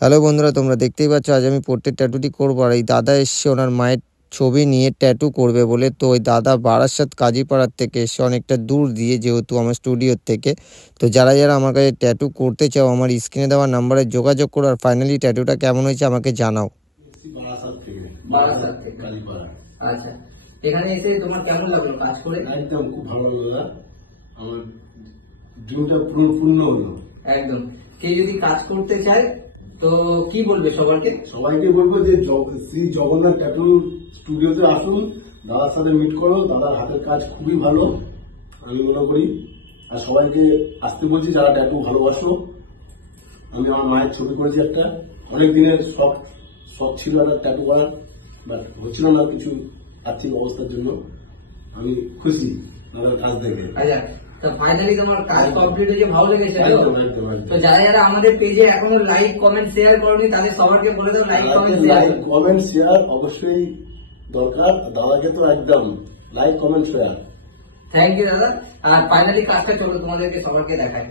Hello বন্ধুরা, তোমরা দেখতেই পাচ্ছ আজ আমি পোর্ট্রেট ট্যাটুটি করবো। আর এই দাদা এসছে ওনার মায়ের ছবি নিয়ে ট্যাটু করবে বলে। তো ওই দাদা বারাসাত কাজীপাড়ার থেকে এসছে, অনেকটা দূর দিয়ে, যেহেতু আমার স্টুডিওর থেকে। তো যারা যারা আমার কাছে ট্যাটু করতে চাও আমার স্ক্রিনে দেওয়া নাম্বারে যোগাযোগ করো। আর ফাইনালি ট্যাটুটা কেমন হয়েছে আমাকে জানাও। বারাসাত থেকে কালীপাড়া। আচ্ছা, এখানে এসে তোমার কেমন লাগলো কাজ করে? একদম খুব ভালো লাগলো দাদা, আমার ড্রিমটা পূর্ণ হলো একদম। কে যদি কাজ করতে চায় তো কি বলবে সবাইকে? সবাইকে বলবো যে শ্রী জগন্নাথ ট্যাটু স্টুডিওতে আসুন, দাদার সাথে মিট করো। দাদার হাতের কাজ খুবই ভালো আমি মনে করি। আর সবাইকে আসতে বলছি যারা ট্যাটু ভালোবাসো। আমি আমার মায়ের ছবি করেছি একটা, অনেক দিনের শখ ছিল একটা ট্যাটু করার, বাট হচ্ছিল না কিছু আর্থিক অবস্থার জন্য। আমি খুশি দাদার কাজ দেখে। আচ্ছা, তো ফাইনালি তোমার কাজ কমপ্লিট হয়েছে, ভালো লেগেছে? একদম একদম তো যারা যারা আমাদের পেজে এখনো লাইক কমেন্ট শেয়ার করনি তাদের সবাইকে বলে দাও like comment share. Comment share অবশ্যই দরকার, দাদাকে তো একদম like comment share. Thank you দাদা। আর ফাইনালি কাজটা চলো তোমাদেরকে সবাইকে দেখায়।